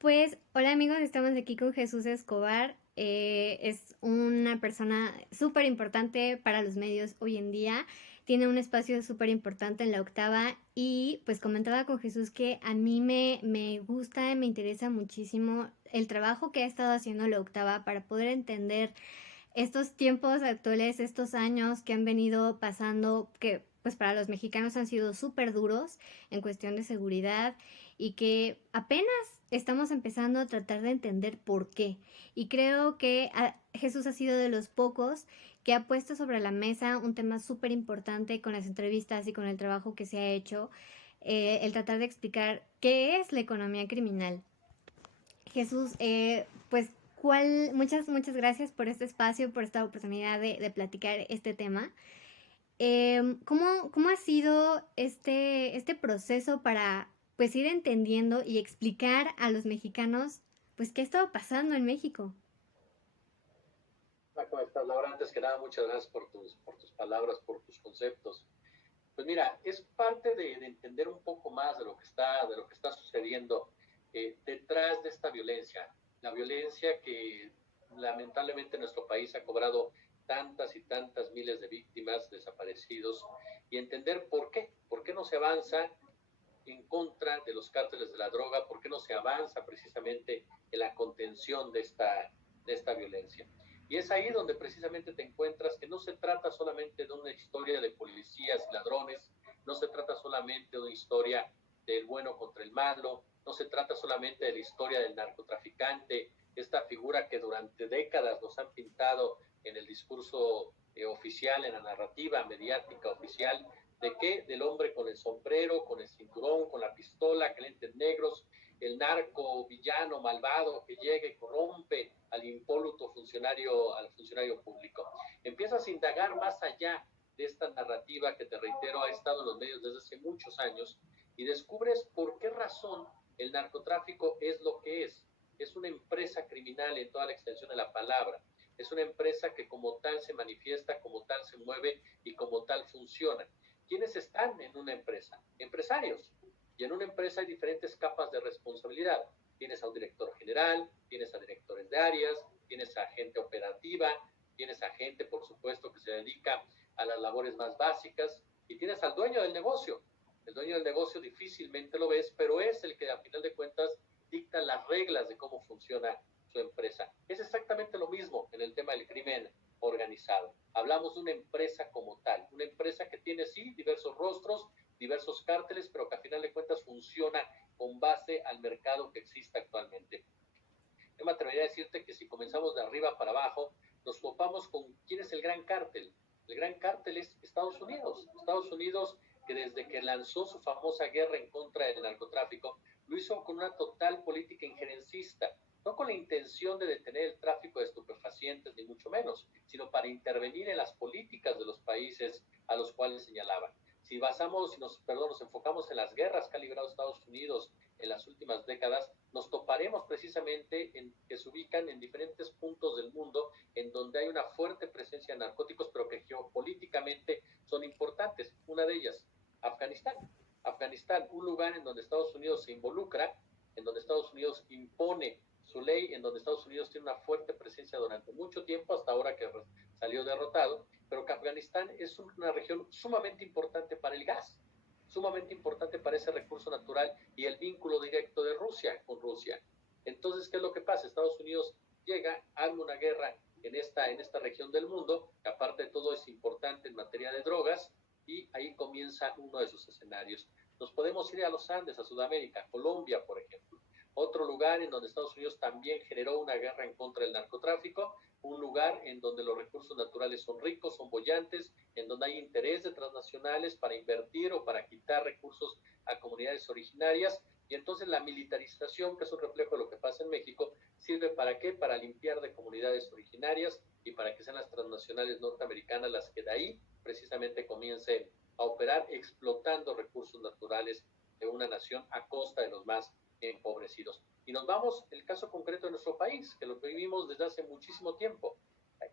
Pues, hola amigos, estamos aquí con Jesús Escobar. Es una persona súper importante para los medios hoy en día. Tiene un espacio súper importante en La Octava y pues comentaba con Jesús que a mí me gusta y me interesa muchísimo el trabajo que ha estado haciendo La Octava para poder entender estos tiempos actuales, estos años que han venido pasando, que pues para los mexicanos han sido súper duros en cuestión de seguridad y que apenas estamos empezando a tratar de entender por qué. Y creo que Jesús ha sido de los pocos que ha puesto sobre la mesa un tema súper importante con las entrevistas y con el trabajo que se ha hecho, el tratar de explicar qué es la economía criminal. Jesús, pues muchas gracias por este espacio, por esta oportunidad de platicar este tema. ¿Cómo ha sido este proceso para pues ir entendiendo y explicar a los mexicanos pues qué estaba pasando en México? ¿Cómo estás, Laura? Antes que nada, muchas gracias por tus palabras, por tus conceptos. Pues mira, es parte de entender un poco más de lo que está sucediendo detrás de esta violencia. La violencia que lamentablemente en nuestro país ha cobrado tantas y tantas miles de víctimas, desaparecidos, y entender por qué no se avanza en contra de los cárteles de la droga, por qué no se avanza precisamente en la contención de esta violencia. Y es ahí donde precisamente te encuentras que no se trata solamente de una historia de policías y ladrones, no se trata solamente de una historia del bueno contra el malo, no se trata solamente de la historia del narcotraficante, esta figura que durante décadas nos han pintado en el discurso oficial, en la narrativa mediática oficial, ¿de qué? Del hombre con el sombrero, con el cinturón, con la pistola, con lentes negros, el narco villano malvado que llega y corrompe al funcionario público. Empiezas a indagar más allá de esta narrativa que, te reitero, ha estado en los medios desde hace muchos años y descubres por qué razón el narcotráfico es lo que es. Es una empresa criminal en toda la extensión de la palabra. Es una empresa que como tal se manifiesta, como tal se mueve y como tal funciona. ¿Quiénes están en una empresa? Empresarios. Y en una empresa hay diferentes capas de responsabilidad. Tienes a un director general, tienes a directores de áreas, tienes a gente operativa, tienes a gente, por supuesto, que se dedica a las labores más básicas y tienes al dueño del negocio. El dueño del negocio difícilmente lo ves, pero es el que a final de cuentas dicta las reglas de cómo funciona su empresa. Es exactamente lo mismo en el tema del crimen organizado. Hablamos de una empresa como tal, una empresa que tiene sí diversos rostros, diversos cárteles, pero que a final de cuentas funciona con base al mercado que existe actualmente. Yo me atrevería a decirte que si comenzamos de arriba para abajo, nos topamos con quién es el gran cártel. El gran cártel es Estados Unidos. Estados Unidos, que desde que lanzó su famosa guerra en contra del narcotráfico, lo hizo con una total política injerencista, no con la intención de detener el tráfico de estupefacientes, ni mucho menos, sino para intervenir en las políticas de los países a los cuales señalaban. Si nos enfocamos en las guerras que ha librado Estados Unidos en las últimas décadas, nos toparemos precisamente en que se ubican en diferentes puntos del mundo en donde hay una fuerte presencia de narcóticos, pero que geopolíticamente son importantes. Una de ellas, Afganistán. Afganistán, un lugar en donde Estados Unidos se involucra, en donde Estados Unidos impone su ley, en donde Estados Unidos tiene una fuerte presencia durante mucho tiempo, hasta ahora que salió derrotado, pero que Afganistán es una región sumamente importante para el gas, sumamente importante para ese recurso natural y el vínculo directo de Rusia con Rusia. Entonces, ¿qué es lo que pasa? Estados Unidos llega, arma una guerra en esta región del mundo, que aparte de todo es importante en materia de drogas, y ahí comienza uno de sus escenarios. Nos podemos ir a los Andes, a Sudamérica, Colombia, por ejemplo. Otro lugar en donde Estados Unidos también generó una guerra en contra del narcotráfico, un lugar en donde los recursos naturales son ricos, son bollantes, en donde hay interés de transnacionales para invertir o para quitar recursos a comunidades originarias. Y entonces la militarización, que es un reflejo de lo que pasa en México, sirve para qué? Para limpiar de comunidades originarias y para que sean las transnacionales norteamericanas las que de ahí precisamente comiencen a operar explotando recursos naturales de una nación a costa de los más empobrecidos. Y nos vamos, el caso concreto de nuestro país, que lo vivimos desde hace muchísimo tiempo,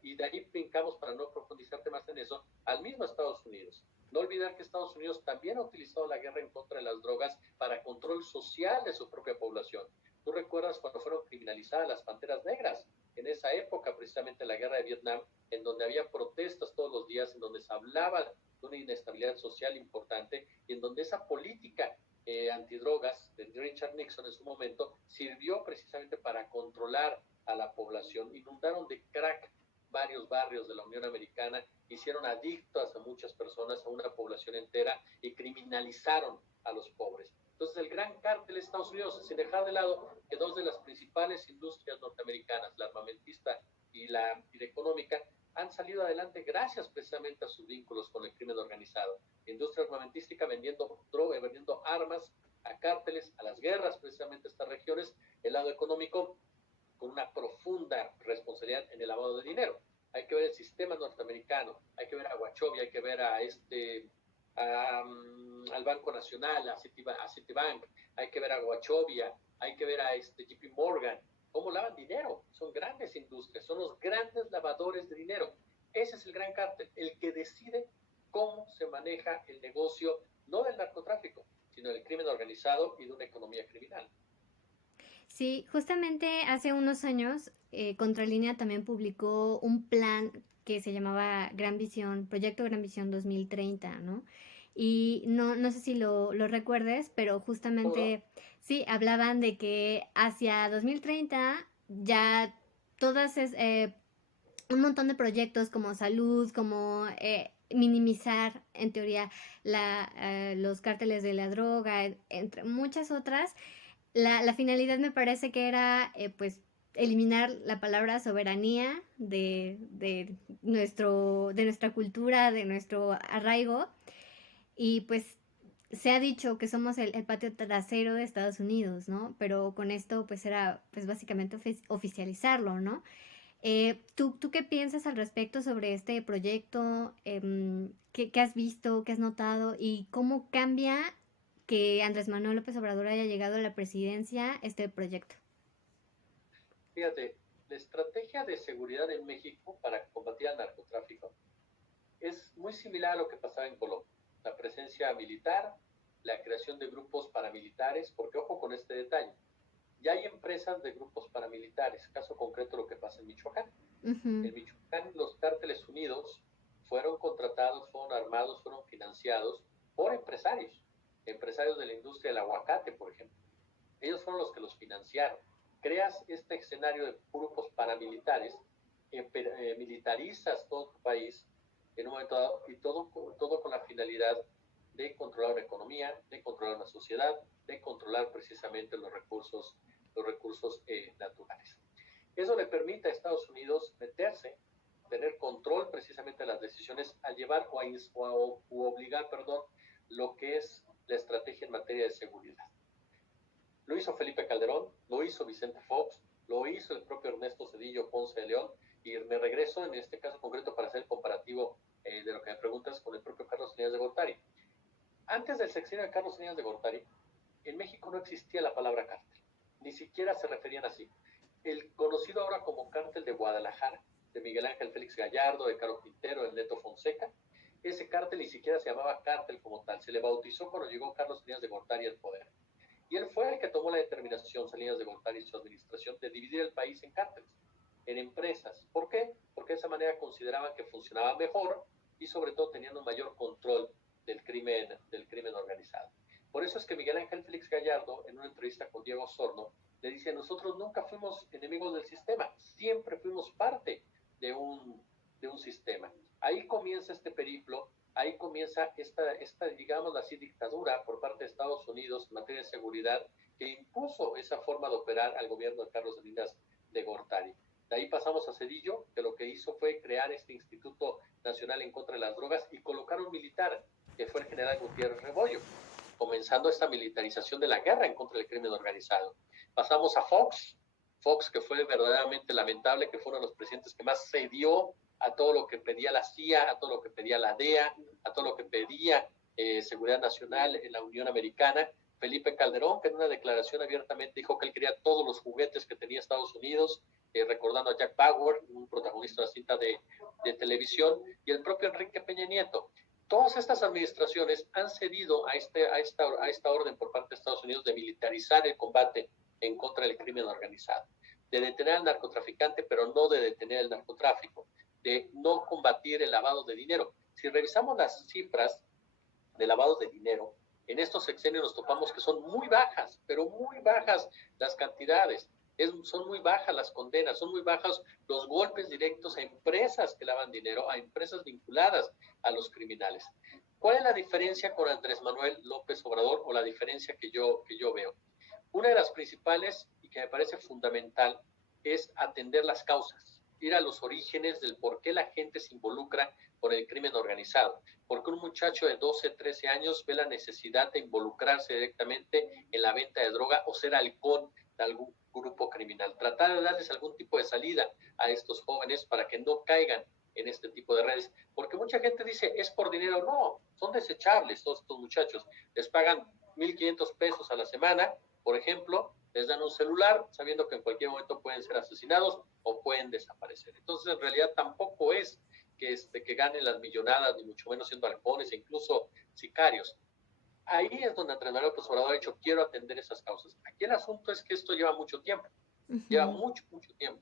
y de ahí brincamos, para no profundizarte más en eso, al mismo Estados Unidos. No olvidar que Estados Unidos también ha utilizado la guerra en contra de las drogas para control social de su propia población. Tú recuerdas cuando fueron criminalizadas las panteras negras, en esa época, precisamente la guerra de Vietnam, en donde había protestas todos los días, en donde se hablaba de una inestabilidad social importante y en donde esa política antidrogas de Richard Nixon en su momento sirvió precisamente para controlar a la población. Inundaron de crack varios barrios de la Unión Americana, hicieron adictas a muchas personas, a una población entera, y criminalizaron a los pobres. Entonces el gran cártel de Estados Unidos, sin dejar de lado que dos de las principales industrias norteamericanas, la armamentista y la económica, han salido adelante gracias precisamente a sus vínculos con el crimen organizado. La industria armamentística vendiendo droga, vendiendo armas a cárteles, a las guerras precisamente a estas regiones. El lado económico con una profunda responsabilidad en el lavado de dinero. Hay que ver el sistema norteamericano, hay que ver a Wachovia, hay que ver al Banco Nacional, a Citibank, hay que ver a Wachovia, hay que ver a JP Morgan, cómo lavan dinero. Son grandes industrias, son los grandes lavadores de dinero. Ese es el gran cártel, el que decide cómo se maneja el negocio, no del narcotráfico, sino del crimen organizado y de una economía criminal. Sí, justamente hace unos años Contralínea también publicó un plan que se llamaba Gran Visión, Proyecto Gran Visión 2030, ¿no? Y no sé si lo recuerdes, pero justamente sí, hablaban de que hacia 2030 ya todas un montón de proyectos como salud, como minimizar en teoría los cárteles de la droga, entre muchas otras. La finalidad me parece que era pues eliminar la palabra soberanía de nuestra cultura, de nuestro arraigo. Y pues se ha dicho que somos el patio trasero de Estados Unidos, ¿no? Pero con esto pues era pues básicamente oficializarlo, ¿no? ¿Tú qué piensas al respecto sobre este proyecto? ¿Qué has visto? ¿Qué has notado? ¿Y cómo cambia que Andrés Manuel López Obrador haya llegado a la presidencia este proyecto? Fíjate, la estrategia de seguridad en México para combatir al narcotráfico es muy similar a lo que pasaba en Colombia. La presencia militar, la creación de grupos paramilitares, porque ojo con este detalle, ya hay empresas de grupos paramilitares, caso concreto lo que pasa en Michoacán. En Michoacán los cárteles unidos fueron contratados, fueron armados, fueron financiados por empresarios de la industria del aguacate, por ejemplo. Ellos fueron los que los financiaron. Creas este escenario de grupos paramilitares, militarizas todo tu país en un momento dado y todo con la finalidad de controlar una economía, de controlar una sociedad, de controlar precisamente los recursos naturales. Eso le permite a Estados Unidos meterse, tener control precisamente de las decisiones al llevar o obligar, lo que es la estrategia en materia de seguridad. Lo hizo Felipe Calderón, lo hizo Vicente Fox, lo hizo el propio Ernesto Zedillo Ponce de León, y me regreso en este caso concreto para hacer el comparativo de lo que me preguntas con el propio Carlos Salinas de Gortari. Antes del sexenio de Carlos Salinas de Gortari, en México no existía la palabra cártel, ni siquiera se referían así. El conocido ahora como cártel de Guadalajara, de Miguel Ángel Félix Gallardo, de Caro Quintero, de Neto Fonseca, ese cártel ni siquiera se llamaba cártel como tal, se le bautizó cuando llegó Carlos Salinas de Gortari al poder. Y él fue el que tomó la determinación, Salinas de Gortari y su administración, de dividir el país en cárteles, en empresas. ¿Por qué? Porque de esa manera consideraban que funcionaba mejor y sobre todo tenían un mayor control del crimen organizado. Por eso es que Miguel Ángel Félix Gallardo, en una entrevista con Diego Osorno, le dice: nosotros nunca fuimos enemigos del sistema, siempre fuimos parte de un sistema. Ahí comienza este periplo, ahí comienza esta digamos así, dictadura por parte de Estados Unidos en materia de seguridad, que impuso esa forma de operar al gobierno de Carlos Salinas de Gortari. De ahí pasamos a Zedillo, que lo que hizo fue crear este Instituto Nacional en contra de las Drogas y colocar un militar, que fue el general Gutiérrez Rebollo, comenzando esta militarización de la guerra en contra del crimen organizado. Pasamos a Fox, que fue verdaderamente lamentable, que fue uno de los presidentes que más cedió a todo lo que pedía la CIA, a todo lo que pedía la DEA, a todo lo que pedía Seguridad Nacional en la Unión Americana. Felipe Calderón, que en una declaración abiertamente dijo que él quería todos los juguetes que tenía Estados Unidos, recordando a Jack Bauer, un protagonista de la cinta de televisión, y el propio Enrique Peña Nieto. Todas estas administraciones han cedido a esta orden por parte de Estados Unidos de militarizar el combate en contra del crimen organizado, de detener al narcotraficante, pero no de detener el narcotráfico, de no combatir el lavado de dinero. Si revisamos las cifras de lavado de dinero, en estos sexenios nos topamos que son muy bajas, pero muy bajas las cantidades. Son muy bajas las condenas, son muy bajos los golpes directos a empresas que lavan dinero, a empresas vinculadas a los criminales. ¿Cuál es la diferencia con Andrés Manuel López Obrador, o la diferencia que yo veo? Una de las principales, y que me parece fundamental, es atender las causas, ir a los orígenes del por qué la gente se involucra con el crimen organizado. Porque un muchacho de 12, 13 años ve la necesidad de involucrarse directamente en la venta de droga o ser halcón de algún grupo criminal. Tratar de darles algún tipo de salida a estos jóvenes para que no caigan en este tipo de redes. Porque mucha gente dice, es por dinero. No, son desechables todos estos muchachos. Les pagan 1,500 pesos a la semana, por ejemplo, les dan un celular sabiendo que en cualquier momento pueden ser asesinados o pueden desaparecer. Entonces, en realidad tampoco es que ganen las millonadas, ni mucho menos siendo halcones e incluso sicarios. Ahí es donde Andrés Manuel López Obrador ha dicho, quiero atender esas causas. Aquí el asunto es que esto lleva mucho tiempo, lleva mucho tiempo.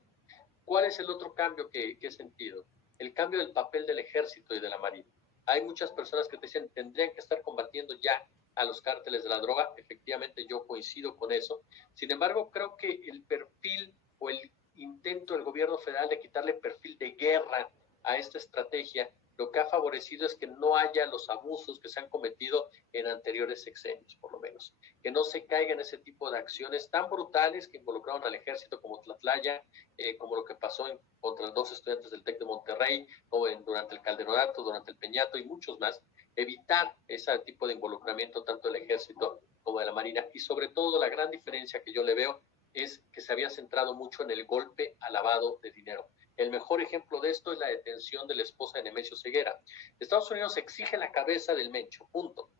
¿Cuál es el otro cambio que he sentido? El cambio del papel del ejército y de la marina. Hay muchas personas que te dicen, tendrían que estar combatiendo ya a los cárteles de la droga. Efectivamente, yo coincido con eso. Sin embargo, creo que el perfil o el intento del gobierno federal de quitarle perfil de guerra a esta estrategia, lo que ha favorecido es que no haya los abusos que se han cometido en anteriores sexenios, por lo menos. Que no se caiga en ese tipo de acciones tan brutales que involucraron al ejército, como Tlatlaya, como lo que pasó contra 2 estudiantes del TEC de Monterrey, o durante el Calderonato, durante el Peñato y muchos más. Evitar ese tipo de involucramiento tanto del ejército como de la marina. Y sobre todo la gran diferencia que yo le veo es que se había centrado mucho en el golpe al lavado de dinero. El mejor ejemplo de esto es la detención de la esposa de Nemesio Ceguera. Estados Unidos exige la cabeza del Mencho, punto.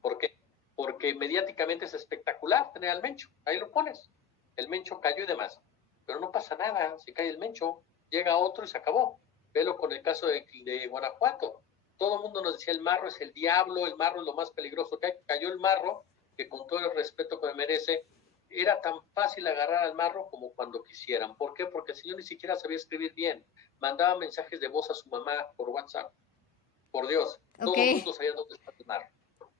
¿Por qué? Porque mediáticamente es espectacular tener al Mencho. Ahí lo pones. El Mencho cayó y demás. Pero no pasa nada. Si cae el Mencho, llega otro y se acabó. Velo con el caso de Guanajuato. Todo el mundo nos decía, el marro es el diablo, el marro es lo más peligroso que hay. Cayó el marro, que con todo el respeto que me merece, era tan fácil agarrar al marro como cuando quisieran. ¿Por qué? Porque el señor ni siquiera sabía escribir bien. Mandaba mensajes de voz a su mamá por WhatsApp. Por Dios, todo el mundo sabía dónde estaba el marro.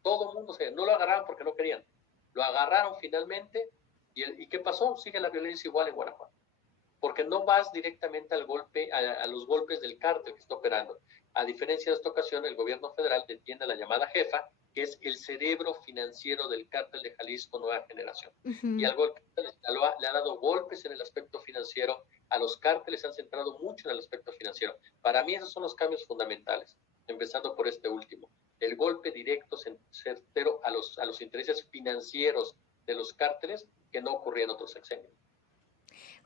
Todo el mundo sabía. No lo agarraban porque no querían. Lo agarraron finalmente. ¿Y qué pasó? Sigue la violencia igual en Guanajuato. Porque no vas directamente al golpe, a los golpes del cártel que está operando. A diferencia de esta ocasión, el gobierno federal detiene a la llamada jefa, que es el cerebro financiero del cártel de Jalisco Nueva Generación. Y al cártel de Sinaloa le ha dado golpes en el aspecto financiero, a los cárteles se han centrado mucho en el aspecto financiero. Para mí esos son los cambios fundamentales, empezando por este último. El golpe directo, certero a los intereses financieros de los cárteles, que no ocurría en otros sexenios.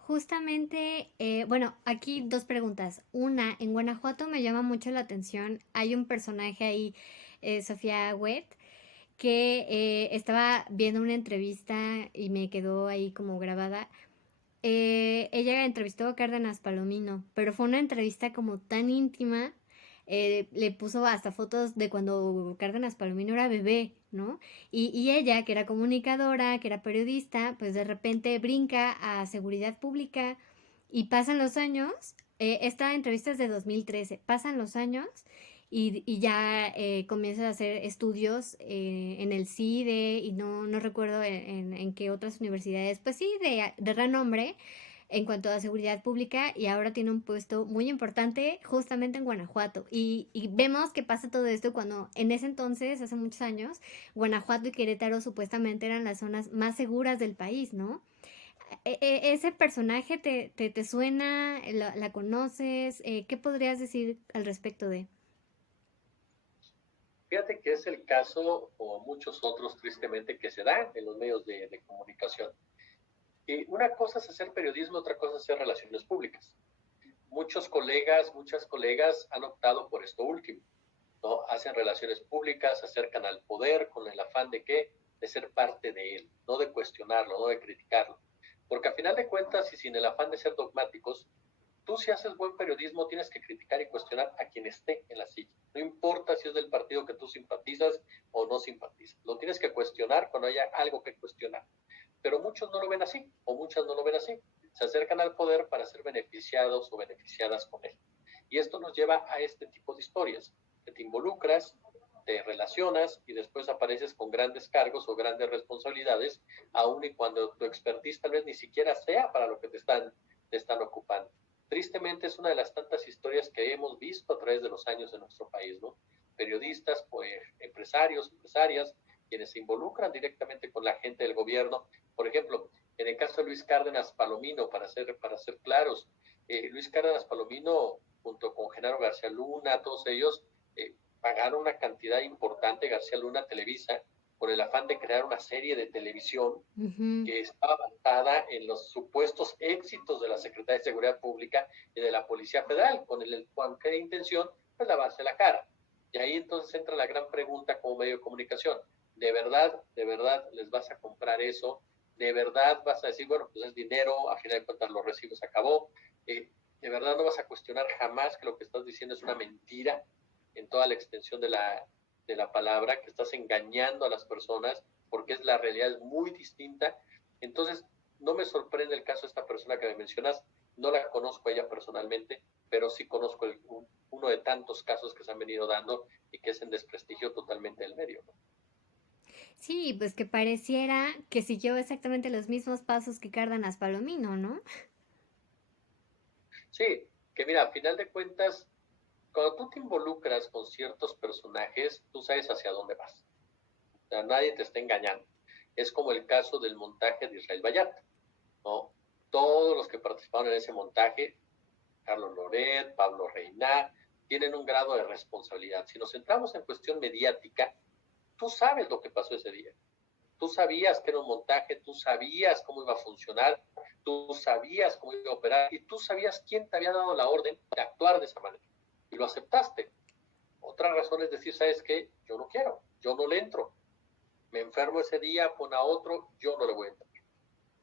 Justamente, bueno, aquí 2 preguntas. Una, en Guanajuato me llama mucho la atención, hay un personaje ahí, Sofía Huet, que estaba viendo una entrevista y me quedó ahí como grabada. Ella entrevistó a Cárdenas Palomino, pero fue una entrevista como tan íntima. Le puso hasta fotos de cuando Cárdenas Palomino era bebé, ¿no? Y ella, que era comunicadora, que era periodista, pues de repente brinca a seguridad pública y pasan los años. Esta entrevista es de 2013, pasan los años y ya comienza a hacer estudios en el CIDE y no recuerdo en qué otras universidades, pues sí, de renombre en cuanto a seguridad pública, y ahora tiene un puesto muy importante justamente en Guanajuato. Y vemos que pasa todo esto cuando en ese entonces, hace muchos años, Guanajuato y Querétaro supuestamente eran las zonas más seguras del país, ¿no? ¿Ese personaje te suena? ¿La conoces? ¿Qué podrías decir al respecto de? Fíjate que es el caso, o muchos otros tristemente, que se dan en los medios de comunicación. Una cosa es hacer periodismo, otra cosa es hacer relaciones públicas. Muchas colegas han optado por esto último, ¿no? Hacen relaciones públicas, se acercan al poder con el afán de ¿qué? De ser parte de él, no de cuestionarlo, no de criticarlo. Porque a final de cuentas, y sin el afán de ser dogmáticos, tú si haces buen periodismo tienes que criticar y cuestionar a quien esté en la silla. No importa si es del partido que tú simpatizas o no simpatizas. Lo tienes que cuestionar cuando haya algo que cuestionar. pero muchos no lo ven así, o muchas no lo ven así. Se acercan al poder para ser beneficiados o beneficiadas con él. Y esto nos lleva a este tipo de historias, que te involucras, te relacionas y después apareces con grandes cargos o grandes responsabilidades, aun y cuando tu expertise tal vez ni siquiera sea para lo que te están ocupando. Tristemente es una de las tantas historias que hemos visto a través de los años en nuestro país, ¿no? Periodistas, pues, empresarios, empresarias, quienes se involucran directamente con la gente del gobierno. Por ejemplo, en el caso de Luis Cárdenas Palomino, para ser claros, Luis Cárdenas Palomino, junto con Genaro García Luna, todos ellos pagaron una cantidad importante, García Luna, Televisa, por el afán de crear una serie de televisión que estaba basada en los supuestos éxitos de la Secretaría de Seguridad Pública y de la Policía Federal, con qué intención, pues lavarse la cara. Y ahí entonces entra la gran pregunta como medio de comunicación. ¿De verdad les vas a comprar eso? ¿De verdad vas a decir, bueno, pues es dinero, a final de cuentas los recibos acabó? ¿De verdad no vas a cuestionar jamás que lo que estás diciendo es una mentira en toda la extensión de la palabra, que estás engañando a las personas, porque es la realidad es muy distinta? Entonces, no me sorprende el caso de esta persona que me mencionas, no la conozco a ella personalmente, pero sí conozco uno de tantos casos que se han venido dando y que es en desprestigio totalmente del medio, ¿no? Sí, pues que pareciera que siguió exactamente los mismos pasos que Cárdenas Palomino, ¿no? Sí, que mira, a final de cuentas, cuando tú te involucras con ciertos personajes, tú sabes hacia dónde vas. O sea, nadie te está engañando. Es como el caso del montaje de Israel Vallarta, ¿no? Todos los que participaron en ese montaje, Carlos Loret, Pablo Reina, tienen un grado de responsabilidad. Si nos centramos en cuestión mediática, tú sabes lo que pasó ese día. Tú sabías que era un montaje, tú sabías cómo iba a funcionar, tú sabías cómo iba a operar y tú sabías quién te había dado la orden de actuar de esa manera. Y lo aceptaste. Otra razón es decir, ¿sabes qué? Yo no quiero, yo no le entro. Me enfermo ese día, pon a otro, yo no le voy a entrar.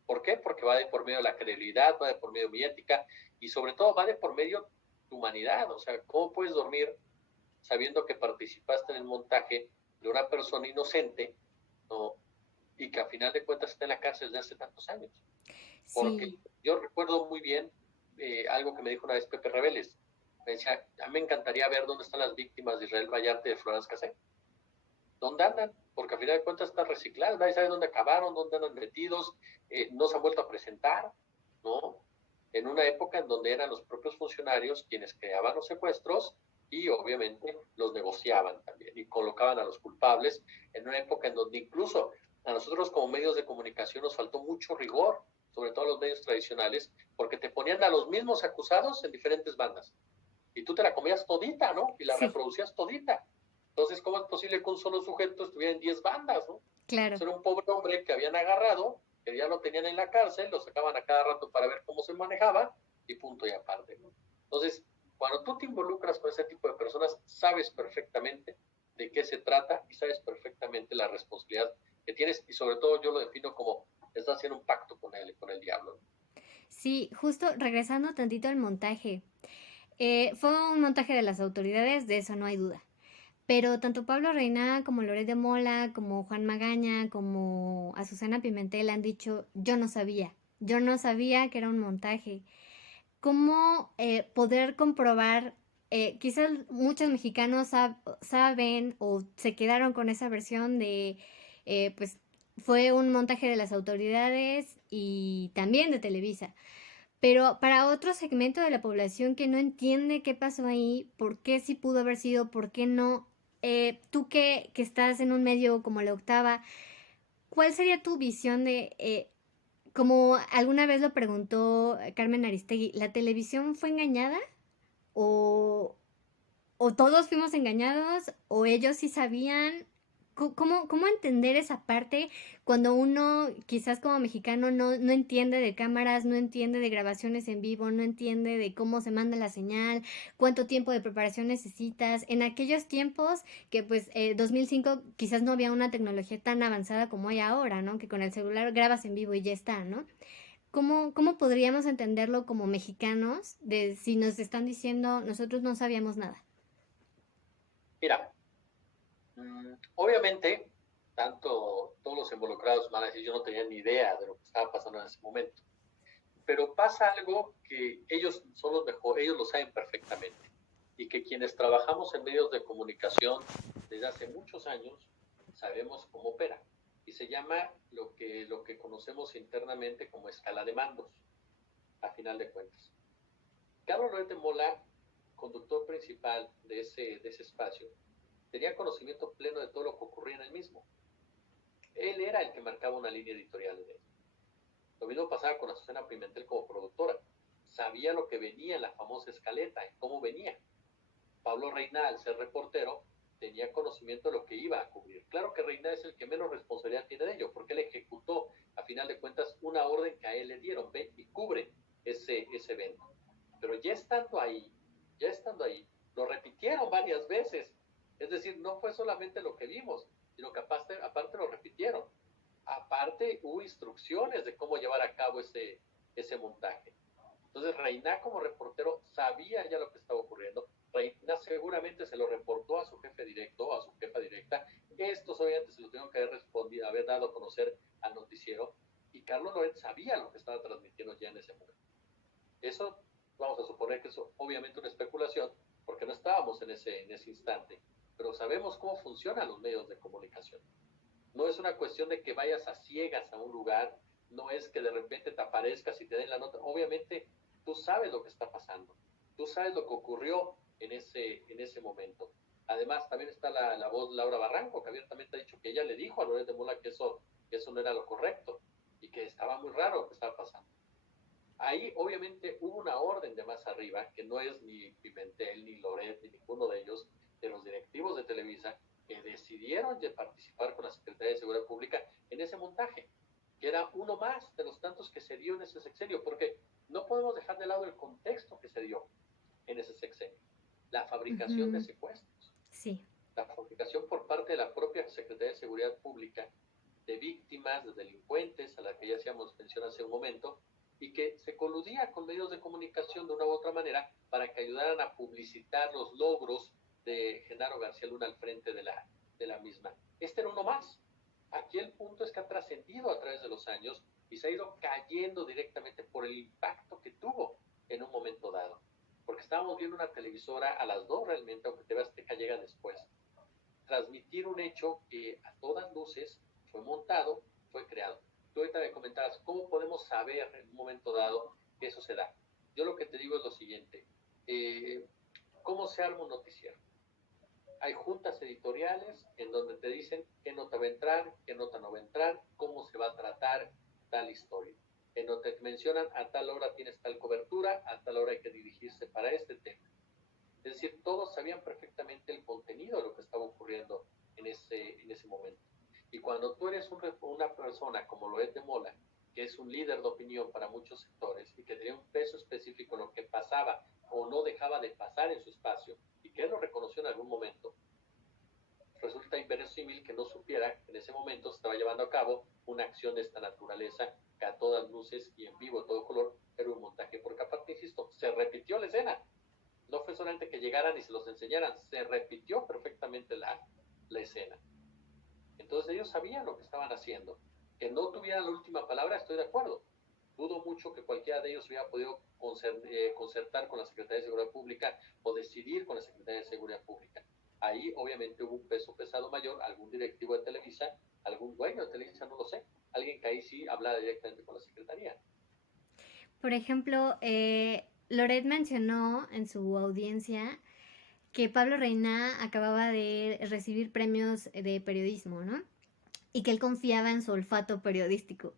¿Por qué? Porque va de por medio de la credibilidad, va de por medio de mi ética y sobre todo va de por medio de tu humanidad. O sea, ¿cómo puedes dormir sabiendo que participaste en el montaje de una persona inocente, ¿no? Y que a final de cuentas está en la cárcel desde hace tantos años? Porque Sí. yo recuerdo muy bien algo que me dijo una vez Pepe Rebeles. Me decía, a mí me encantaría ver dónde están las víctimas de Israel Vallarta y de Florence Cassé. ¿Dónde andan? Porque a final de cuentas están recicladas, nadie sabe dónde acabaron, dónde andan metidos, no se han vuelto a presentar, ¿no? En una época en donde eran los propios funcionarios quienes creaban los secuestros y obviamente los negociaban también y colocaban a los culpables, en una época en donde incluso a nosotros como medios de comunicación nos faltó mucho rigor, sobre todo los medios tradicionales, porque te ponían a los mismos acusados en diferentes bandas y tú te la comías todita, ¿no? Y la Sí, reproducías todita. Entonces, ¿cómo es posible que un solo sujeto estuviera en 10 bandas, ¿no? claro. Pues era un pobre hombre que habían agarrado, que ya lo tenían en la cárcel, lo sacaban a cada rato para ver cómo se manejaba y punto y aparte, ¿no? Entonces, cuando tú te involucras con ese tipo de personas, sabes perfectamente de qué se trata y sabes perfectamente la responsabilidad que tienes y sobre todo yo lo defino como estás haciendo un pacto con el diablo, ¿no? Sí, justo regresando tantito al montaje. Fue un montaje de las autoridades, de eso no hay duda. Pero tanto Pablo Reina como Loret de Mola, como Juan Magaña, como Azucena Pimentel han dicho, yo no sabía que era un montaje. ¿Cómo poder comprobar? Quizás muchos mexicanos saben o se quedaron con esa versión de, pues, fue un montaje de las autoridades y también de Televisa. Pero para otro segmento de la población que no entiende qué pasó ahí, por qué sí pudo haber sido, por qué no, tú que estás en un medio como la Octava, ¿cuál sería tu visión de, como alguna vez lo preguntó Carmen Aristegui, ¿la televisión fue engañada? ¿O, o todos fuimos engañados? ¿O ellos sí sabían? ¿Cómo entender esa parte cuando uno, quizás como mexicano, no entiende de cámaras, no entiende de grabaciones en vivo, no entiende de cómo se manda la señal, cuánto tiempo de preparación necesitas? En aquellos tiempos que pues 2005 quizás no había una tecnología tan avanzada como hay ahora, ¿no? Que con el celular grabas en vivo y ya está, ¿no? ¿Cómo podríamos entenderlo como mexicanos de si nos están diciendo nosotros no sabíamos nada? Mira, obviamente tanto todos los involucrados van a decir, yo no tenía ni idea de lo que estaba pasando en ese momento. Pero pasa algo que ellos son los mejores, ellos lo saben perfectamente, y que quienes trabajamos en medios de comunicación desde hace muchos años sabemos cómo opera. Y se llama lo que conocemos internamente como escala de mandos, a final de cuentas. Carlos Loret de Mola, conductor principal de ese espacio, tenía conocimiento pleno de todo lo que ocurría en el mismo. Él era el que marcaba una línea editorial de él. Lo mismo pasaba con Azucena Pimentel como productora. Sabía lo que venía en la famosa escaleta, en cómo venía. Pablo Reina, al ser reportero, tenía conocimiento de lo que iba a cubrir. Claro que Reina es el que menos responsabilidad tiene de ello, porque él ejecutó, a final de cuentas, una orden que a él le dieron, ve y cubre ese evento. Pero ya estando ahí, lo repitieron varias veces. Es decir, no fue solamente lo que vimos, sino que aparte lo repitieron. Aparte hubo instrucciones de cómo llevar a cabo ese montaje. Entonces Reina como reportero sabía ya lo que estaba ocurriendo. Reina seguramente se lo reportó a su jefe directo o a su jefa directa. Estos obviamente se lo tuvieron que haber respondido, haber dado a conocer al noticiero. Y Carlos Loret sabía lo que estaba transmitiendo ya en ese momento. Eso, vamos a suponer que es obviamente una especulación, porque no estábamos en ese instante. Pero sabemos cómo funcionan los medios de comunicación. No es una cuestión de que vayas a ciegas a un lugar, no es que de repente te aparezcas y te den la nota. Obviamente tú sabes lo que está pasando, tú sabes lo que ocurrió en ese momento. Además también está la voz Laura Barranco, que abiertamente ha dicho que ella le dijo a Loret de Mola que eso no era lo correcto y que estaba muy raro lo que estaba pasando. Ahí obviamente hubo una orden de más arriba, que no es ni Pimentel, ni Loret, ni ninguno de ellos, de los directivos de Televisa, que decidieron de participar con la Secretaría de Seguridad Pública en ese montaje, que era uno más de los tantos que se dio en ese sexenio, porque no podemos dejar de lado el contexto que se dio en ese sexenio. La fabricación de secuestros. Sí. La fabricación por parte de la propia Secretaría de Seguridad Pública de víctimas, de delincuentes, a la que ya hacíamos mención hace un momento, y que se coludía con medios de comunicación de una u otra manera para que ayudaran a publicitar los logros de Genaro García Luna al frente de la misma. Este era uno más. Aquí el punto es que ha trascendido a través de los años y se ha ido cayendo directamente por el impacto que tuvo en un momento dado. Porque estábamos viendo una televisora a las 2 realmente, aunque TV Azteca llega después, transmitir un hecho que a todas luces fue montado, fue creado. Tú ahorita me comentabas, ¿cómo podemos saber en un momento dado que eso se da? Yo lo que te digo es lo siguiente. ¿Cómo se arma un noticiero? Hay juntas editoriales en donde te dicen qué nota va a entrar, qué nota no va a entrar, cómo se va a tratar tal historia. En donde te mencionan a tal hora tienes tal cobertura, a tal hora hay que dirigirse para este tema. Es decir, todos sabían perfectamente el contenido de lo que estaba ocurriendo en ese momento. Y cuando tú eres una persona como Loret de Mola, que es un líder de opinión para muchos sectores y que tenía un peso específico en lo que pasaba o no dejaba de pasar en su espacio, y que él lo reconoció en algún momento, resulta inverosímil que no supiera que en ese momento se estaba llevando a cabo una acción de esta naturaleza, que a todas luces y en vivo, todo color, era un montaje, porque aparte, insisto, se repitió la escena. No fue solamente que llegaran y se los enseñaran, se repitió perfectamente la escena. Entonces ellos sabían lo que estaban haciendo. Que no tuvieran la última palabra, estoy de acuerdo. Dudo mucho que cualquiera de ellos hubiera podido concertar con la Secretaría de Seguridad Pública o decidir con la Secretaría de Seguridad Pública. Ahí obviamente hubo un peso pesado mayor, algún directivo de Televisa, algún dueño de Televisa, no lo sé, alguien que ahí sí hablara directamente con la Secretaría. Por ejemplo, Loret mencionó en su audiencia que Pablo Reina acababa de recibir premios de periodismo, ¿no? Y que él confiaba en su olfato periodístico.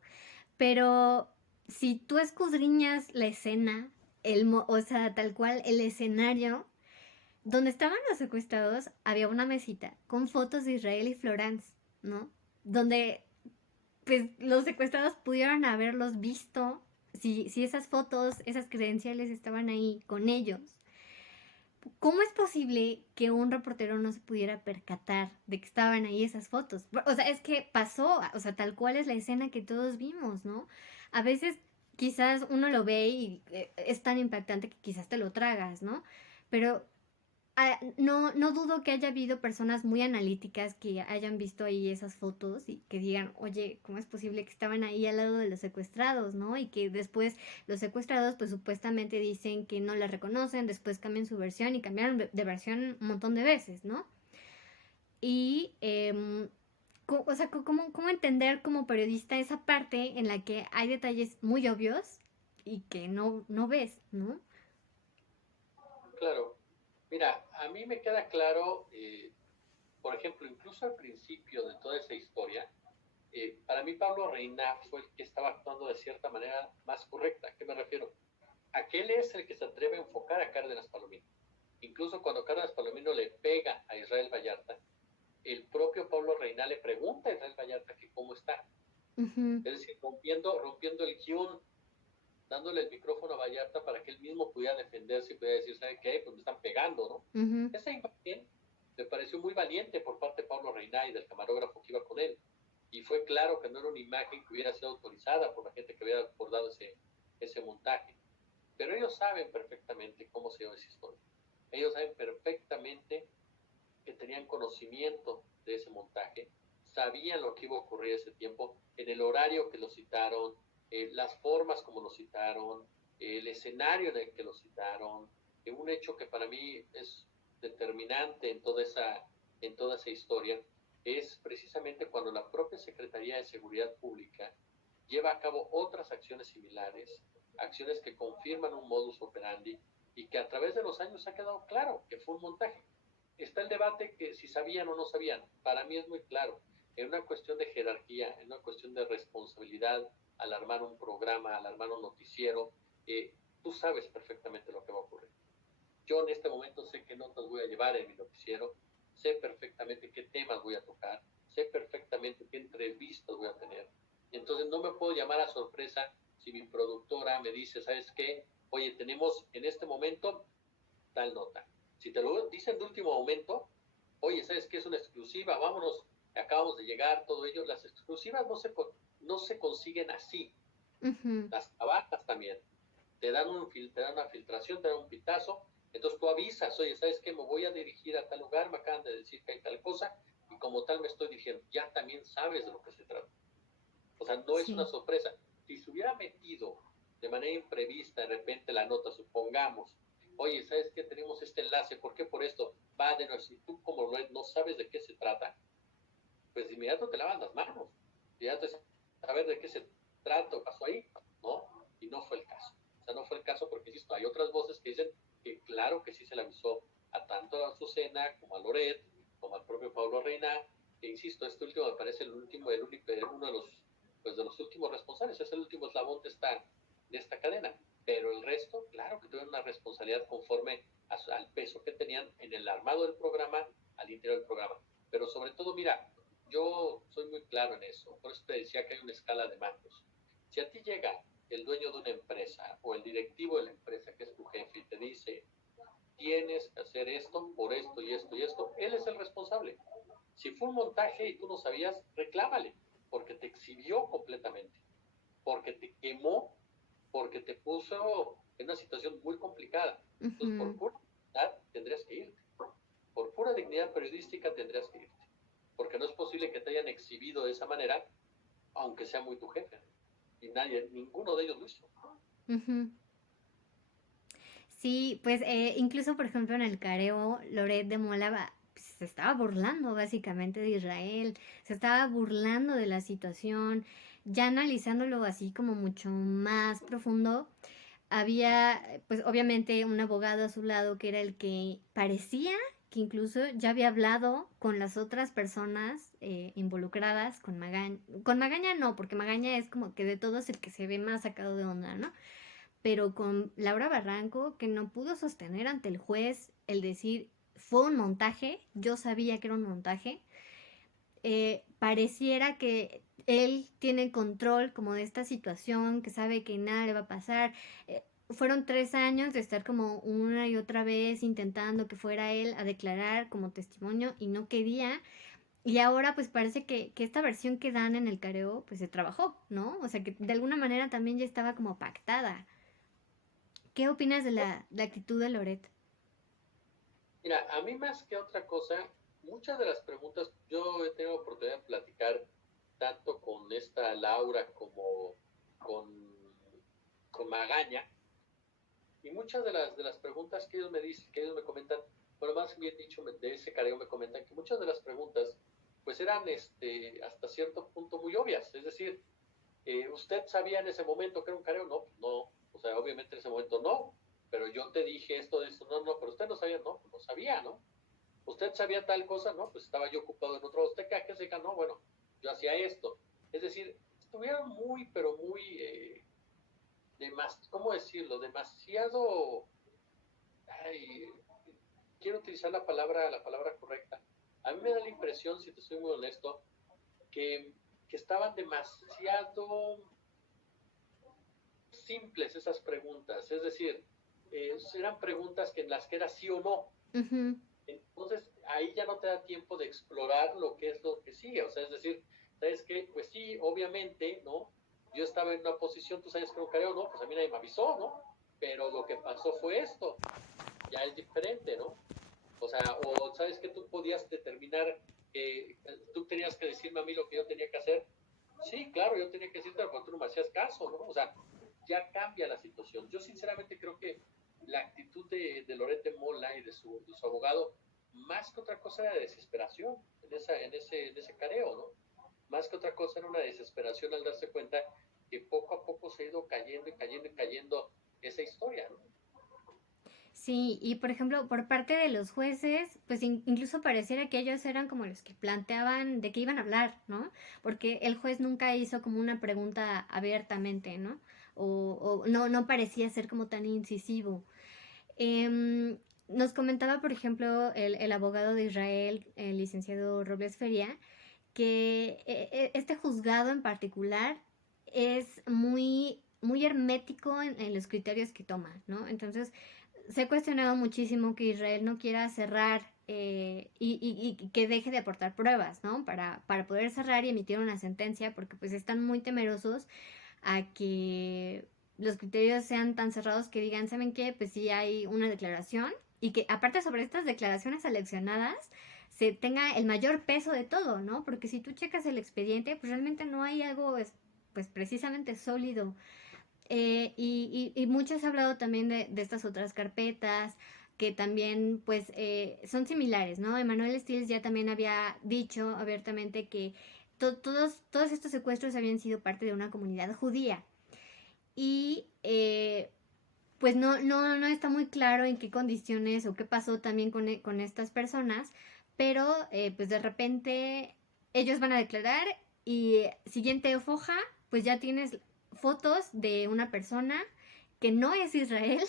Pero si tú escudriñas la escena, o sea, tal cual el escenario, donde estaban los secuestrados, había una mesita con fotos de Israel y Florence, ¿no? Donde pues los secuestrados pudieron haberlos visto si esas fotos, esas credenciales estaban ahí con ellos. ¿Cómo es posible que un reportero no se pudiera percatar de que estaban ahí esas fotos? O sea, es que pasó, o sea, tal cual es la escena que todos vimos, ¿no? A veces quizás uno lo ve y es tan impactante que quizás te lo tragas, ¿no? Pero no dudo que haya habido personas muy analíticas que hayan visto ahí esas fotos y que digan, oye, ¿cómo es posible que estaban ahí al lado de los secuestrados, no? Y que después los secuestrados, pues supuestamente dicen que no les reconocen, después cambian su versión y cambiaron de versión un montón de veces, ¿no? Y, o sea, ¿cómo entender como periodista esa parte en la que hay detalles muy obvios y que no ves, ¿no? Claro. Mira, a mí me queda claro, por ejemplo, incluso al principio de toda esa historia, para mí Pablo Reina fue el que estaba actuando de cierta manera más correcta. ¿A qué me refiero? Aquel es el que se atreve a enfocar a Cárdenas Palomino. Incluso cuando Cárdenas Palomino le pega a Israel Vallarta, el propio Pablo Reina le pregunta a Israel Vallarta que cómo está. Uh-huh. Es decir, rompiendo el guión, dándole el micrófono a Vallarta para que él mismo pudiera defenderse y pudiera decir, ¿sabe qué? Pues me están pegando, ¿no? Uh-huh. Esa imagen me pareció muy valiente por parte de Pablo Reina y del camarógrafo que iba con él. Y fue claro que no era una imagen que hubiera sido autorizada por la gente que hubiera acordado ese montaje. Pero ellos saben perfectamente cómo se dio esa historia. Ellos saben perfectamente que tenían conocimiento de ese montaje, sabían lo que iba a ocurrir ese tiempo, en el horario que lo citaron, las formas como lo citaron, el escenario en el que lo citaron, un hecho que para mí es determinante en toda esa historia, es precisamente cuando la propia Secretaría de Seguridad Pública lleva a cabo otras acciones similares, acciones que confirman un modus operandi y que a través de los años ha quedado claro que fue un montaje. Está el debate que si sabían o no sabían. Para mí es muy claro. En una cuestión de jerarquía, en una cuestión de responsabilidad, al armar un programa, al armar un noticiero, tú sabes perfectamente lo que va a ocurrir. Yo en este momento sé qué notas voy a llevar en mi noticiero, sé perfectamente qué temas voy a tocar, sé perfectamente qué entrevistas voy a tener. Entonces no me puedo llamar a sorpresa si mi productora me dice, ¿sabes qué? Oye, tenemos en este momento tal nota. Si te lo dicen de último momento, oye, ¿sabes qué? Es una exclusiva, vámonos, acabamos de llegar, todo ello. Las exclusivas no se consiguen así. Uh-huh. Las trabajas también. Te dan una filtración, te dan un pitazo. Entonces tú avisas, oye, ¿sabes qué? Me voy a dirigir a tal lugar, me acaban de decir que hay tal cosa, y como tal me estoy dirigiendo. Ya también sabes de lo que se trata. O sea, no es una Sí. sorpresa. Si se hubiera metido de manera imprevista de repente la nota, supongamos, oye, ¿sabes qué? Tenemos este enlace, ¿por qué por esto? Va de nuevo, si tú como no sabes de qué se trata, pues de inmediato te lavas las manos. De inmediato saber de qué se trata o pasó ahí, ¿no? Y no fue el caso. O sea, no fue el caso porque, insisto, hay otras voces que dicen que claro que sí se le avisó a tanto a Azucena como a Loret, como al propio Pablo Reina, que insisto, este último me parece el único, uno de los últimos responsables, es el último eslabón de esta cadena. Pero el resto, claro que tuvieron una responsabilidad conforme al peso que tenían en el armado del programa, al interior del programa. Pero sobre todo, mira, yo soy muy claro en eso, por eso te decía que hay una escala de mandos. Si a ti llega el dueño de una empresa o el directivo de la empresa, que es tu jefe, y te dice, tienes que hacer esto por esto y esto y esto, él es el responsable. Si fue un montaje y tú no sabías, reclámale, porque te exhibió completamente, porque te quemó, porque te puso en una situación muy complicada. Entonces, por Uh-huh. pura dignidad, tendrías que irte. Por pura dignidad periodística, tendrías que irte. Porque no es posible que te hayan exhibido de esa manera, aunque sea muy tu jefe. Y ninguno de ellos lo hizo. Uh-huh. Sí, pues incluso por ejemplo en el careo, Loret de Mola pues, se estaba burlando básicamente de Israel, se estaba burlando de la situación, ya analizándolo así como mucho más profundo, había pues obviamente un abogado a su lado que era el que parecía que incluso ya había hablado con las otras personas involucradas, con Magaña no, porque Magaña es como que de todos el que se ve más sacado de onda, ¿no? Pero con Laura Barranco, que no pudo sostener ante el juez el decir, fue un montaje, yo sabía que era un montaje, pareciera que él tiene control como de esta situación, que sabe que nada le va a pasar. Fueron 3 años de estar como una y otra vez intentando que fuera él a declarar como testimonio y no quería. Y ahora pues parece que esta versión que dan en el careo pues se trabajó, ¿no? O sea que de alguna manera también ya estaba como pactada. ¿Qué opinas de la actitud de Loret? Mira, a mí más que otra cosa, muchas de las preguntas, yo he tenido oportunidad de platicar tanto con esta Laura como con, con Magaña, y muchas de las preguntas que ellos me dicen, que ellos me comentan, bueno, más bien dicho, de ese careo me comentan que muchas de las preguntas, pues eran hasta cierto punto muy obvias. Es decir, ¿usted sabía en ese momento que era un careo? No, pues no. O sea, obviamente en ese momento no. Pero yo te dije esto de esto, no, no, pero usted no sabía, no, pues no sabía, ¿no? ¿Usted sabía tal cosa? No, pues estaba yo ocupado en otro. ¿Usted qué se ganó? Bueno, yo hacía esto. Es decir, estuvieron muy, pero muy, ¿cómo decirlo? Demasiado, ay, quiero utilizar la palabra correcta. A mí me da la impresión, si te soy muy honesto, que estaban demasiado simples esas preguntas. Es decir, eran preguntas que en las que era sí o no. Ujú. Entonces, ahí ya no te da tiempo de explorar lo que es lo que sigue. O sea, es decir, ¿sabes qué? Pues sí, obviamente, ¿no? Yo estaba en una posición, tú sabes que no creo, ¿no? Pues a mí nadie me avisó, ¿no? Pero lo que pasó fue esto. Ya es diferente, ¿no? O sea, o sabes que tú podías determinar que tú tenías que decirme a mí lo que yo tenía que hacer. Sí, claro, yo tenía que decirte, pero tú no me hacías caso, ¿no? O sea, ya cambia la situación. Yo sinceramente creo que la actitud de Lorete Mola y de su abogado, más que otra cosa era de desesperación en ese careo, ¿no? Más que otra cosa era una desesperación al darse cuenta que poco a poco se ha ido cayendo y cayendo y cayendo esa historia, ¿no? Sí, y por ejemplo, por parte de los jueces, pues incluso pareciera que ellos eran como los que planteaban de qué iban a hablar, ¿no? Porque el juez nunca hizo como una pregunta abiertamente, ¿no? O no, no parecía ser como tan incisivo. Nos comentaba, por ejemplo, el abogado de Israel, el licenciado Robles Feria, que este juzgado en particular es muy, muy hermético en los criterios que toma, ¿no? Entonces, se ha cuestionado muchísimo que Israel no quiera cerrar y que deje de aportar pruebas, ¿no? Para poder cerrar y emitir una sentencia, porque pues están muy temerosos a que los criterios sean tan cerrados que digan, ¿saben qué? Pues sí hay una declaración y que aparte sobre estas declaraciones seleccionadas se tenga el mayor peso de todo, ¿no? Porque si tú checas el expediente, pues realmente no hay algo pues precisamente sólido. Y muchos han hablado también de estas otras carpetas que también pues son similares, ¿no? Emmanuel Stills ya también había dicho abiertamente que todos estos secuestros habían sido parte de una comunidad judía y pues no está muy claro en qué condiciones o qué pasó también con estas personas, pero pues de repente ellos van a declarar y siguiente foja, pues ya tienes fotos de una persona que no es Israel,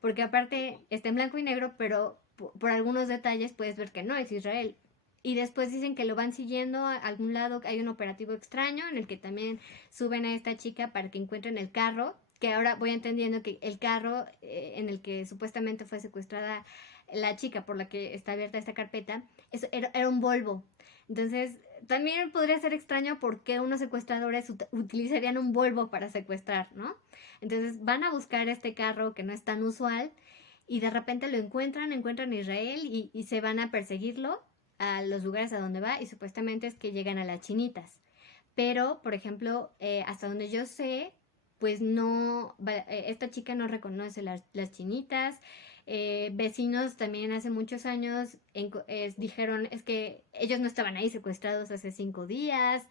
porque aparte está en blanco y negro, pero por algunos detalles puedes ver que no es Israel. Y después dicen que lo van siguiendo a algún lado, hay un operativo extraño en el que también suben a esta chica para que encuentren el carro, que ahora voy entendiendo que el carro en el que supuestamente fue secuestrada la chica por la que está abierta esta carpeta, era un Volvo. Entonces, también podría ser extraño por qué unos secuestradores utilizarían un Volvo para secuestrar, ¿no? Entonces van a buscar este carro que no es tan usual y de repente lo encuentran Israel y se van a perseguirlo a los lugares a donde va y supuestamente es que llegan a las chinitas. Pero, por ejemplo, hasta donde yo sé, pues no, esta chica no reconoce las chinitas. Vecinos también hace muchos años dijeron, es que ellos no estaban ahí secuestrados hace 5 días.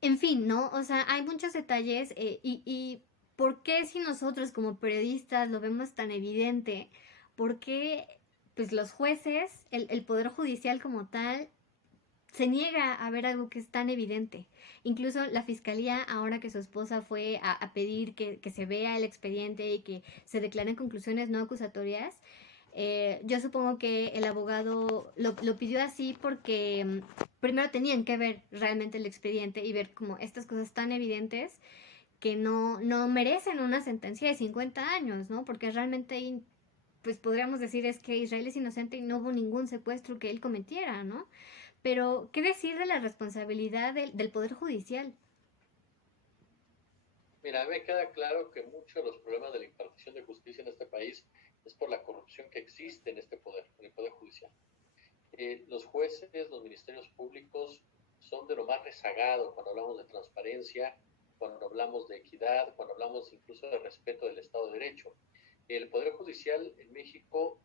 En fin, ¿no? O sea, hay muchos detalles y ¿por qué si nosotros como periodistas lo vemos tan evidente? ¿Por qué pues los jueces, el poder judicial como tal, se niega a ver algo que es tan evidente? Incluso la fiscalía, ahora que su esposa fue a pedir que se vea el expediente y que se declaren conclusiones no acusatorias, yo supongo que el abogado lo pidió así porque primero tenían que ver realmente el expediente y ver como estas cosas tan evidentes que no merecen una sentencia de 50 años, ¿no? Porque realmente, pues podríamos decir es que Israel es inocente y no hubo ningún secuestro que él cometiera, ¿no? Pero, ¿qué decir de la responsabilidad del Poder Judicial? Mira, me queda claro que muchos de los problemas de la impartición de justicia en este país es por la corrupción que existe en este poder, en el poder judicial. Los jueces, los ministerios públicos son de lo más rezagado cuando hablamos de transparencia, cuando hablamos de equidad, cuando hablamos incluso de respeto del Estado de Derecho. El Poder Judicial en México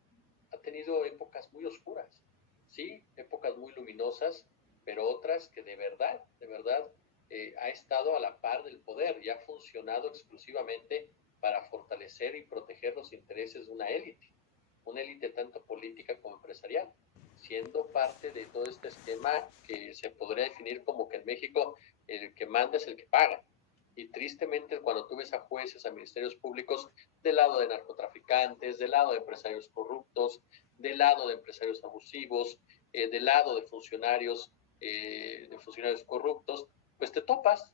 ha tenido épocas muy oscuras, sí, épocas muy luminosas, pero otras que de verdad, ha estado a la par del poder y ha funcionado exclusivamente para fortalecer y proteger los intereses de una élite tanto política como empresarial, siendo parte de todo este esquema que se podría definir como que en México el que manda es el que paga. Y tristemente cuando tú ves a jueces, a ministerios públicos del lado de narcotraficantes, del lado de empresarios corruptos, del lado de empresarios abusivos, del lado de funcionarios corruptos, pues te topas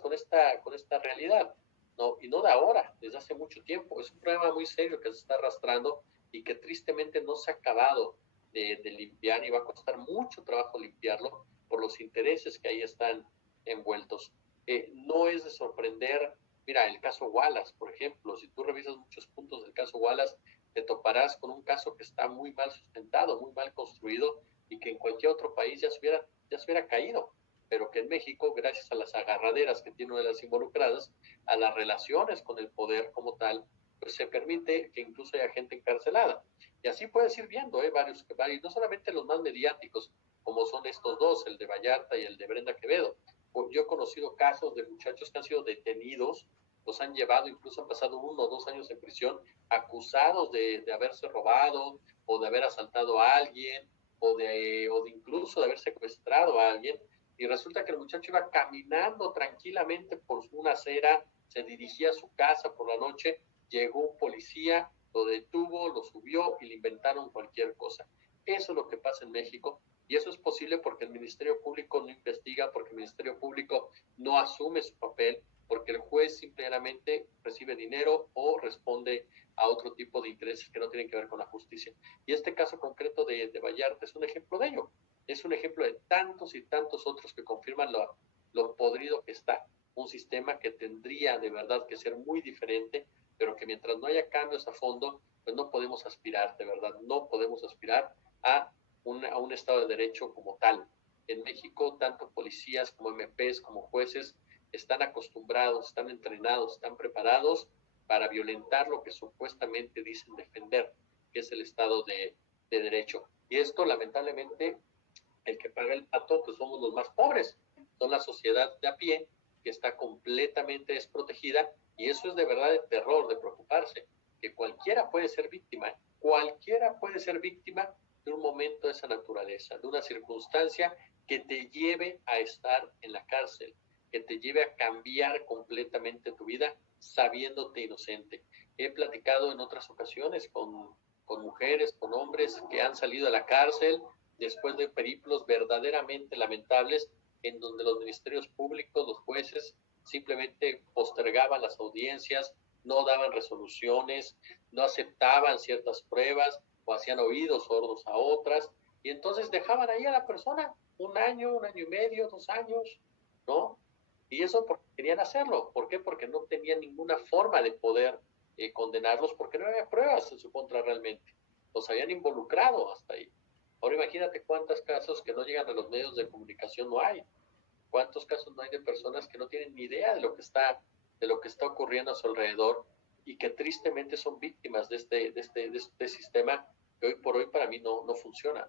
con esta realidad, ¿no? Y no de ahora, desde hace mucho tiempo. Es un problema muy serio que se está arrastrando y que tristemente no se ha acabado de limpiar, y va a costar mucho trabajo limpiarlo por los intereses que ahí están envueltos. No es de sorprender, mira, el caso Wallace, por ejemplo, si tú revisas muchos puntos del caso Wallace, te toparás con un caso que está muy mal sustentado, muy mal construido, y que en cualquier otro país ya se hubiera caído, pero que en México, gracias a las agarraderas que tiene una de las involucradas, a las relaciones con el poder como tal, pues se permite que incluso haya gente encarcelada. Y así puedes ir viendo, varios, no solamente los más mediáticos, como son estos dos, el de Vallarta y el de Brenda Quevedo. Yo he conocido casos de muchachos que han sido detenidos, los han llevado, incluso han pasado 1 o 2 años en prisión, acusados de haberse robado, o de haber asaltado a alguien, o de incluso de haber secuestrado a alguien, y resulta que el muchacho iba caminando tranquilamente por una acera, se dirigía a su casa por la noche, llegó un policía, lo detuvo, lo subió y le inventaron cualquier cosa. Eso es lo que pasa en México, y eso es posible porque el Ministerio Público no investiga, porque el Ministerio Público no asume su papel, porque el juez simplemente recibe dinero o responde a otro tipo de intereses que no tienen que ver con la justicia. Y este caso concreto de Vallarta es un ejemplo de ello. Es un ejemplo de tantos y tantos otros que confirman lo podrido que está un sistema que tendría de verdad que ser muy diferente, pero que mientras no haya cambios a fondo, pues no podemos aspirar, de verdad, no podemos aspirar a un Estado de Derecho como tal. En México, tanto policías como MPs, como jueces, están acostumbrados, están entrenados, están preparados para violentar lo que supuestamente dicen defender, que es el Estado de Derecho. Y esto, lamentablemente, el que paga el pato, pues somos los más pobres, son la sociedad de a pie, que está completamente desprotegida, y eso es de verdad de terror, de preocuparse, que cualquiera puede ser víctima de un momento de esa naturaleza, de una circunstancia que te lleve a estar en la cárcel, que te lleve a cambiar completamente tu vida sabiéndote inocente. He platicado en otras ocasiones con mujeres, con hombres que han salido de la cárcel después de periplos verdaderamente lamentables, en donde los ministerios públicos, los jueces, simplemente postergaban las audiencias, no daban resoluciones, no aceptaban ciertas pruebas o hacían oídos sordos a otras, y entonces dejaban ahí a la persona 1 año, 1 año y medio, 2 años, ¿no? Y eso porque querían hacerlo. ¿Por qué? Porque no tenían ninguna forma de poder condenarlos, porque no había pruebas en su contra realmente. Los habían involucrado hasta ahí. Ahora imagínate cuántos casos que no llegan a los medios de comunicación no hay. ¿Cuántos casos no hay de personas que no tienen ni idea de lo que está ocurriendo a su alrededor, y que tristemente son víctimas de este sistema que hoy por hoy para mí no funciona?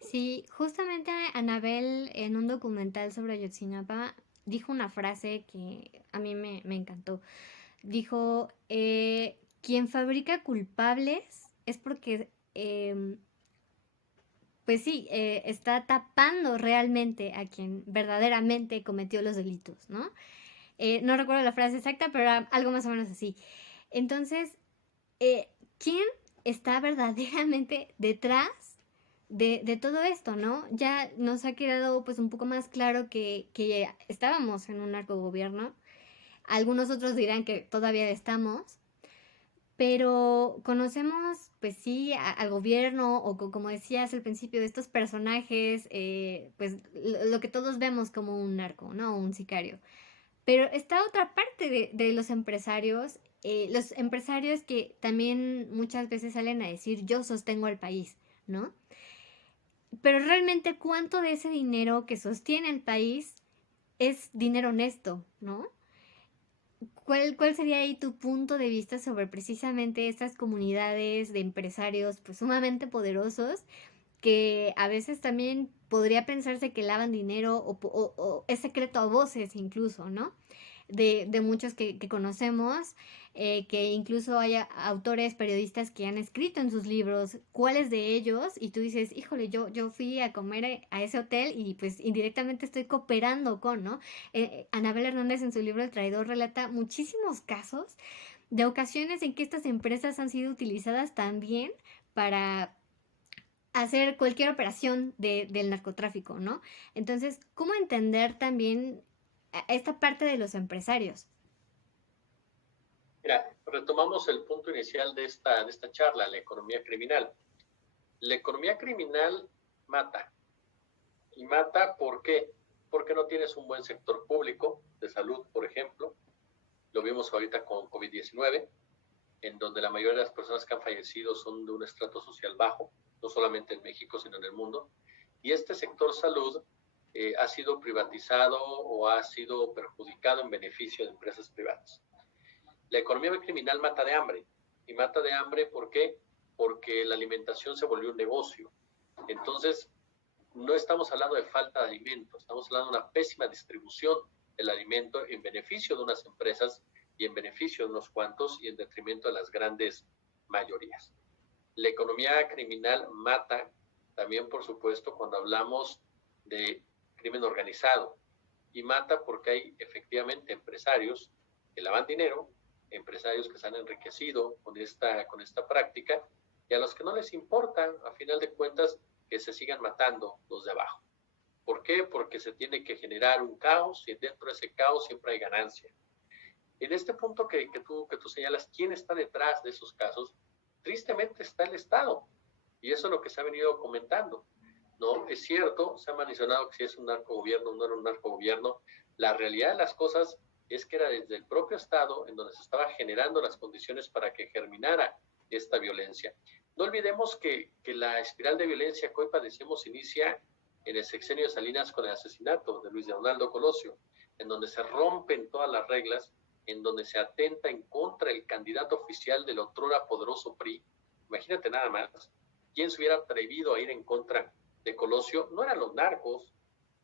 Sí, justamente Anabel en un documental sobre Ayotzinapa dijo una frase que a mí me encantó. Dijo, quien fabrica culpables es porque, pues sí, está tapando realmente a quien verdaderamente cometió los delitos, ¿no? No recuerdo la frase exacta, pero era algo más o menos así. Entonces, ¿quién está verdaderamente detrás de todo esto, ¿no? Ya nos ha quedado pues un poco más claro que estábamos en un narcogobierno. Algunos otros dirán que todavía estamos, pero conocemos, pues sí, al gobierno, o como decías al principio, de estos personajes, pues lo que todos vemos como un narco, ¿no? Un sicario. Pero está otra parte de los empresarios, los empresarios que también muchas veces salen a decir yo sostengo al país, ¿no? Pero realmente cuánto de ese dinero que sostiene el país es dinero honesto, ¿no? ¿Cuál sería ahí tu punto de vista sobre precisamente estas comunidades de empresarios pues sumamente poderosos que a veces también podría pensarse que lavan dinero o es secreto a voces incluso, ¿no? De muchos que conocemos, que incluso hay autores, periodistas que han escrito en sus libros cuáles de ellos, y tú dices, híjole, yo fui a comer a ese hotel y pues indirectamente estoy cooperando con, ¿no? Anabel Hernández en su libro El Traidor relata muchísimos casos de ocasiones en que estas empresas han sido utilizadas también para hacer cualquier operación del narcotráfico, ¿no? Entonces, ¿cómo entender también esta parte de los empresarios? Mira, retomamos el punto inicial de esta charla, la economía criminal. La economía criminal mata. ¿Y mata por qué? Porque no tienes un buen sector público de salud, por ejemplo. Lo vimos ahorita con COVID-19, en donde la mayoría de las personas que han fallecido son de un estrato social bajo, no solamente en México, sino en el mundo. Y este sector salud ha sido privatizado o ha sido perjudicado en beneficio de empresas privadas. La economía criminal mata de hambre. ¿Y mata de hambre por qué? Porque la alimentación se volvió un negocio. Entonces, no estamos hablando de falta de alimento, estamos hablando de una pésima distribución del alimento en beneficio de unas empresas y en beneficio de unos cuantos y en detrimento de las grandes mayorías. La economía criminal mata también, por supuesto, cuando hablamos de crimen organizado, y mata porque hay efectivamente empresarios que lavan dinero, empresarios que se han enriquecido con esta práctica, y a los que no les importa, a final de cuentas, que se sigan matando los de abajo. ¿Por qué? Porque se tiene que generar un caos y dentro de ese caos siempre hay ganancia. En este punto que tú señalas, ¿quién está detrás de esos casos? Tristemente está el Estado. Y eso es lo que se ha venido comentando. No, es cierto, se ha mencionado que si es un narcogobierno o no era un narcogobierno. La realidad de las cosas es que era desde el propio Estado en donde se estaba generando las condiciones para que germinara esta violencia. No olvidemos que la espiral de violencia que hoy padecemos inicia en el sexenio de Salinas con el asesinato de Luis Donaldo Colosio, en donde se rompen todas las reglas, en donde se atenta en contra del candidato oficial del otrora poderoso PRI. Imagínate nada más, ¿quién se hubiera atrevido a ir en contra de Colosio? No eran los narcos,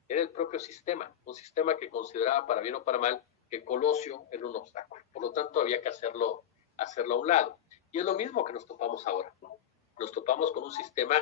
era el propio sistema, un sistema que consideraba para bien o para mal que Colosio era un obstáculo. Por lo tanto, había que hacerlo a un lado. Y es lo mismo que nos topamos ahora. Nos topamos con un sistema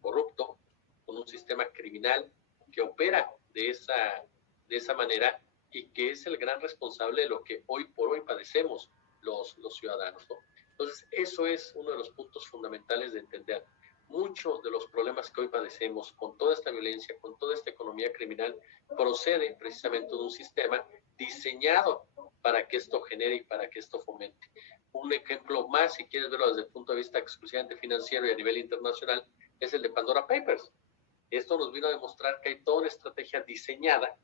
corrupto, con un sistema criminal que opera de esa manera y que es el gran responsable de lo que hoy por hoy padecemos los ciudadanos, ¿no? Entonces, eso es uno de los puntos fundamentales de entender. Muchos de los problemas que hoy padecemos con toda esta violencia, con toda esta economía criminal, procede precisamente de un sistema diseñado para que esto genere y para que esto fomente. Un ejemplo más, si quieres verlo desde el punto de vista exclusivamente financiero y a nivel internacional, es el de Pandora Papers. Esto nos vino a demostrar que hay toda una estrategia diseñada,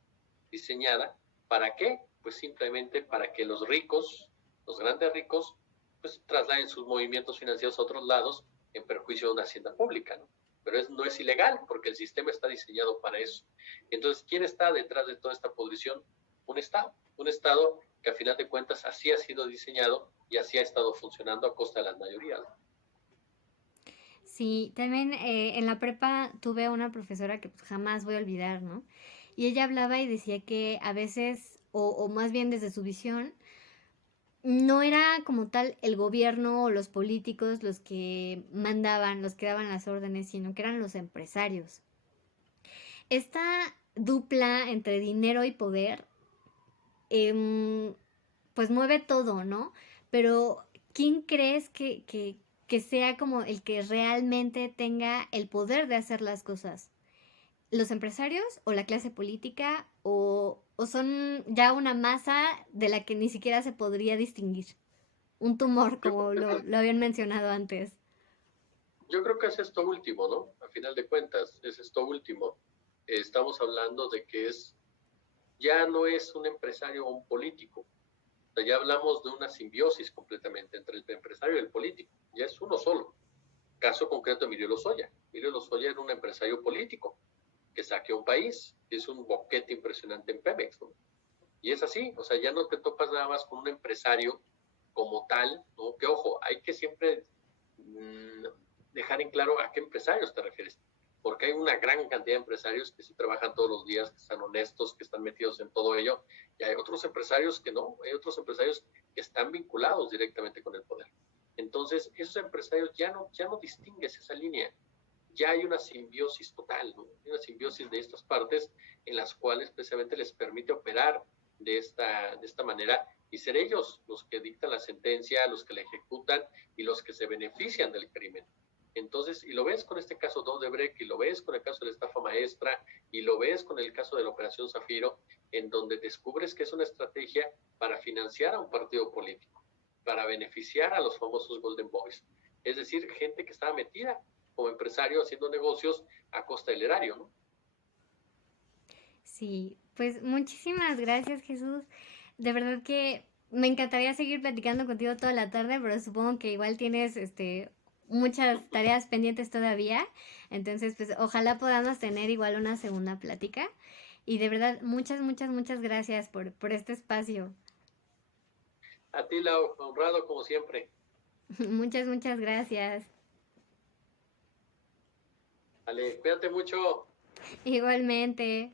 ¿para qué? Pues simplemente para que los ricos, los grandes ricos, pues trasladen sus movimientos financieros a otros lados en perjuicio de una hacienda pública, ¿no? Pero no es ilegal porque el sistema está diseñado para eso. Entonces, ¿quién está detrás de toda esta podrición? Un Estado que a final de cuentas así ha sido diseñado y así ha estado funcionando a costa de las mayorías. Sí, también en la prepa tuve una profesora que pues, jamás voy a olvidar, ¿no? Y ella hablaba y decía que a veces, o más bien desde su visión, no era como tal el gobierno o los políticos los que mandaban, los que daban las órdenes, sino que eran los empresarios. Esta dupla entre dinero y poder, pues mueve todo, ¿no? Pero ¿quién crees que sea como el que realmente tenga el poder de hacer las cosas? ¿Los empresarios o la clase política o son ya una masa de la que ni siquiera se podría distinguir? Un tumor, como lo habían mencionado antes. Yo creo que es esto último, ¿no? A final de cuentas, es esto último. Estamos hablando de que ya no es un empresario o un político, sea, ya hablamos de una simbiosis completamente entre el empresario y el político. Ya es uno solo. Caso concreto, Emilio Lozoya. Emilio Lozoya era un empresario político que saqueó un país. Es un boquete impresionante en Pemex, ¿no? Y es así, o sea, ya no te topas nada más con un empresario como tal, ¿no? Que ojo, hay que siempre dejar en claro a qué empresarios te refieres, porque hay una gran cantidad de empresarios que sí trabajan todos los días, que están honestos, que están metidos en todo ello, y hay otros empresarios que no, hay otros empresarios que están vinculados directamente con el poder. Entonces, esos empresarios ya no distingues esa línea, ya hay una simbiosis total, ¿no? Hay una simbiosis de estas partes en las cuales precisamente les permite operar de esta manera y ser ellos los que dictan la sentencia, los que la ejecutan y los que se benefician del crimen. Entonces, y lo ves con este caso de Odebrecht, y lo ves con el caso de la estafa maestra, y lo ves con el caso de la Operación Zafiro, en donde descubres que es una estrategia para financiar a un partido político, para beneficiar a los famosos Golden Boys. Es decir, gente que estaba metida como empresario haciendo negocios a costa del erario, ¿no? Sí, pues muchísimas gracias, Jesús. De verdad que me encantaría seguir platicando contigo toda la tarde, pero supongo que igual tienes muchas tareas pendientes todavía. Entonces, pues ojalá podamos tener igual una segunda plática. Y de verdad, muchas, muchas, muchas gracias por este espacio. A ti, Lau, honrado como siempre. Muchas, muchas gracias. Vale, cuídate mucho. Igualmente.